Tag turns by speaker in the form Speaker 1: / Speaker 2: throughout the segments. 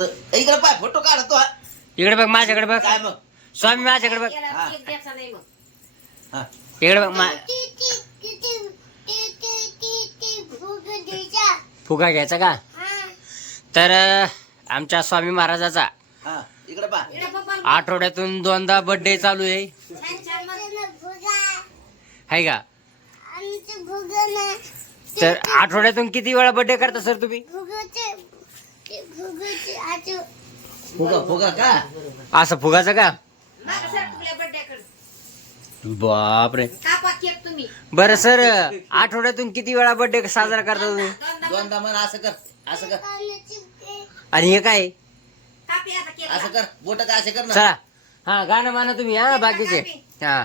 Speaker 1: इकडे पाय फोटो काढतो हा.
Speaker 2: इकडे बघ माझ्याकडे बघ.
Speaker 1: काय मग?
Speaker 2: स्वामी माझ्याकडे बघ.
Speaker 3: याला
Speaker 1: हा.
Speaker 3: केक द्यायचा नाही मग.
Speaker 1: हा.
Speaker 2: इकडे बघ मा- फुगा घ्यायचा का? तर अं, आमच्या स्वामी महाराजाचा
Speaker 1: हा इकडे पा
Speaker 3: इकडे पप्पा.
Speaker 2: आठवड्यातून दोनदा बर्थडे चालू आहे.
Speaker 3: छान छान मग.
Speaker 2: हाय का? तर आठवड्यातून किती वेळा बर्थडे करता सर तुम्ही?
Speaker 1: फुगा फुगा का?
Speaker 2: असं फुगाचं का? बापरे. बरं सर आठवड्यातून किती वेळा बर्थडे साजरा करता तुम्ही?
Speaker 3: दोनदा
Speaker 1: म्हण असं कर असं कर.
Speaker 2: आणि हे काय?
Speaker 1: असं कर बोट का असे कर ना.
Speaker 2: चला. हा गाणं माना तुम्ही हा बाकीचे. हा.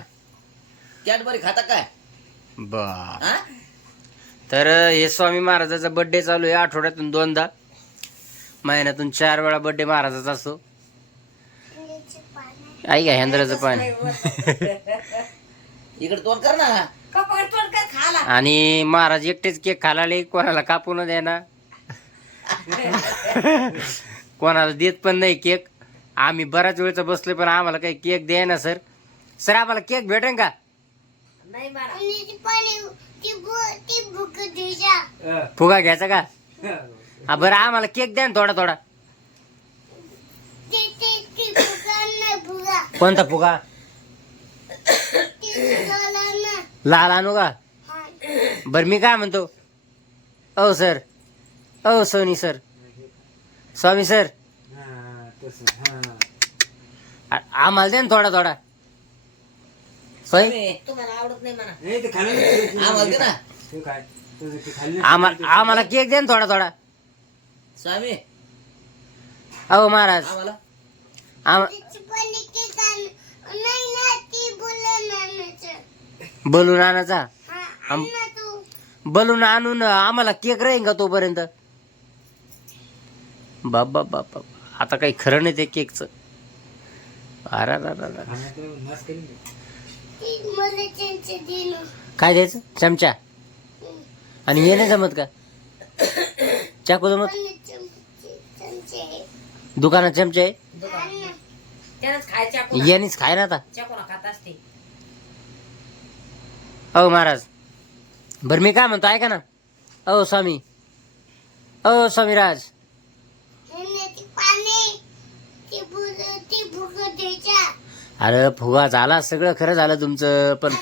Speaker 1: कॅडबरी खाता काय?
Speaker 2: बा. तर हे स्वामी महाराजाचा बर्थडे चालू आहे आठवड्यातून दोनदा. महिन्यातून चार वेळा बर्थडे महाराजाचा असतो ऐक का हेंद्राचं पाणी
Speaker 1: इकडे तोंड कर ना.
Speaker 3: कपाळ तोड कर खाला.
Speaker 2: आणि महाराज एकटेच केक खालाले कोणाला कापू न द्याना कोणाला देत पण नाही केक. आम्ही बऱ्याच वेळचं बसलोय पण आम्हाला काही केक द्याय ना सर. सर आम्हाला केक भेटेन का?
Speaker 3: नाही
Speaker 2: फुगा घ्यायचा का? हा बरं आम्हाला केक द्या ना थोडा थोडा. कोणता फुगा? लाल आणू का? बरं मी काय म्हणतो? ओ सर. ओ सोनी सर. स्वामी सर. आ- आम्हाला द्या ना थोडा थोडा. सोय
Speaker 1: आम्हाला
Speaker 2: आम्हाला केक द्या ना थोडा थोडा.
Speaker 1: स्वामी
Speaker 2: अहो महाराज.
Speaker 1: आम्हाला?
Speaker 2: आम बलून आणायचा आम- बलून आणून आम्हाला केक राहील का तोपर्यंत? बाबा बाबा आता काही खरं नाही ते केकचं. अरे. काय द्यायचं? चमचा. आणि हे नाही जमत का? चाकू जमत? दुकानात चमचे? आहे
Speaker 3: त्यानंच खायच्या कोणा
Speaker 2: यानेच खाय ना आता.
Speaker 3: कोणा खात असते.
Speaker 2: अहो महाराज. बरं मी काय म्हणतो ऐका ना. अहो स्वामी. अहो स्वामीराज. अरे फुगा झाला सगळं खरं झालं तुमचं पण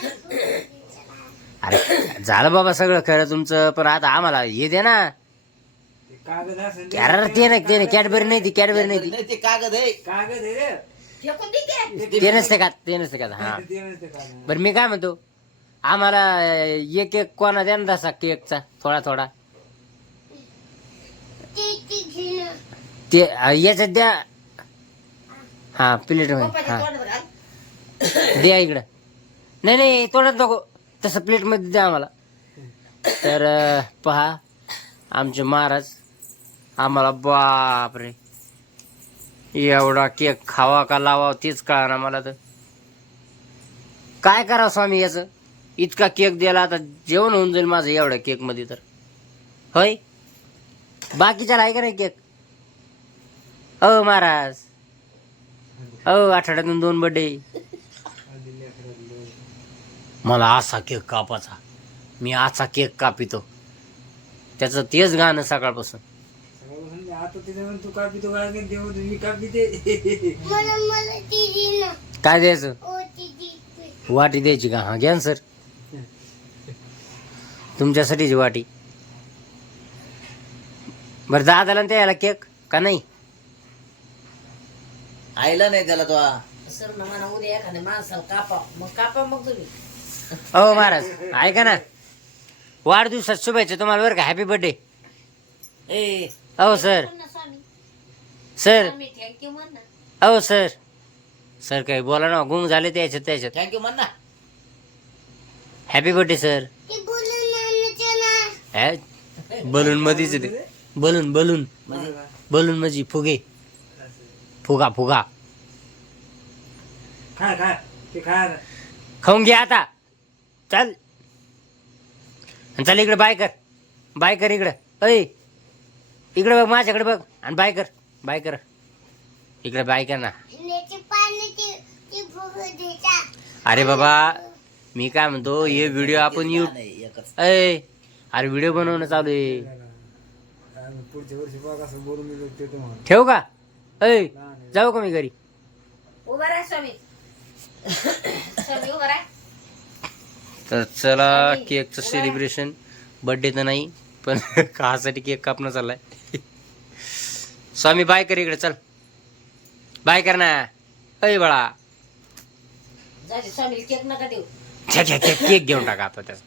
Speaker 2: अरे झालं बाबा सगळं खरं तुमचं पण आता आम्हाला हे दे ना. अरे ते नाही ते नाही कॅडबरी नाही ती कॅडबरी नाही ती.
Speaker 1: नाही ते कागद आहे.
Speaker 3: फेकून देते
Speaker 2: ते. नसते का ते नसते का? हा. बरं मी काय म्हणतो? आम्हाला एक एक कोणा द्या ना तसा केकचा थोडा थोडा. ते अं, याच्यात द्या. हा प्लेटमध्ये.
Speaker 3: पप्पाच्या
Speaker 2: हा.
Speaker 3: तोंडात घाल.
Speaker 2: द्या इकडं. नाही नाही तोडत नको. तसं प्लेटमध्ये द्या आम्हाला. तर अं, पहा आमचे महाराज आम्हाला बापरे. एवढा केक खावा का लावा तेच कळा मला तर. काय करा स्वामी याचं? इतका केक द्यायला आता जेवण होऊन जाईल माझं एवढ्या केकमध्ये तर. होय? बाकीच्याला आहे का नाही केक? अ महाराज. अ आठवड्यातून दोन बड्डे मला असा केक कापाचा मी असा केक कापितो. त्याचं तेच गाणं सकाळपासून.
Speaker 4: तू कापी तो देऊ मी कापी ते
Speaker 2: काय द्यायचं? वाटी द्यायची का? हा घ्या ना सर. तुमच्यासाठीची वाटी. बरं दादाला ते याला केक का नाही?
Speaker 1: आईला नाही त्याला तो
Speaker 3: सर ना म्हणा उद्या एखाद्या माणसाला कापा. मग कापा मग तुम्ही.
Speaker 2: हो महाराज. ऐका ना. वाढदिवसात शुभेच्छा तुम्हाला बरं का? हॅपी बर्थडे
Speaker 1: ए
Speaker 2: हो सर. सर.
Speaker 3: स्वामी थँक्यू म्हण ना
Speaker 2: हो सर. सर काही बोला ना गुंग झाले त्याच्यात. त्याच्यात
Speaker 1: थँक्यू म्हण ना
Speaker 2: हॅपी बर्थडे सर बलून मध्येच ते बलून बलून बलून. म्हणजे फुगे. फुगा फुगा.
Speaker 4: खा खा. ते खा.
Speaker 2: खाऊन घ्या आता. चल. आणि चल इकडे बाय कर. बाय कर इकडं. अय इकडे बघ माझ्याकडे बघ. आणि बाय कर बाय कर. इकडे बाय कर ना. अरे बाबा मी काय म्हणतो हे व्हिडिओ आपण यू
Speaker 1: नाही एकच.
Speaker 2: अय अरे व्हिडिओ बनवणं चालू आहे.
Speaker 4: आम्ही पुढच्या वर्षी बघ असं बोलून मी ते तुम्हाला.
Speaker 2: ठेवू का? अय जाऊ का मी घरी?
Speaker 3: उभा राहा स्वामी. स्वामी उभा राहा.
Speaker 2: तर चला केकचं सेलिब्रेशन बर्थडे तर नाही पण खासाठी केक कापणं चाललाय. स्वामी बाय कर इकडे चल. बाय कर ना. अय बाळा.
Speaker 3: स्वामी केक नका देऊ.
Speaker 2: केक घेऊन टाका आता त्याचा.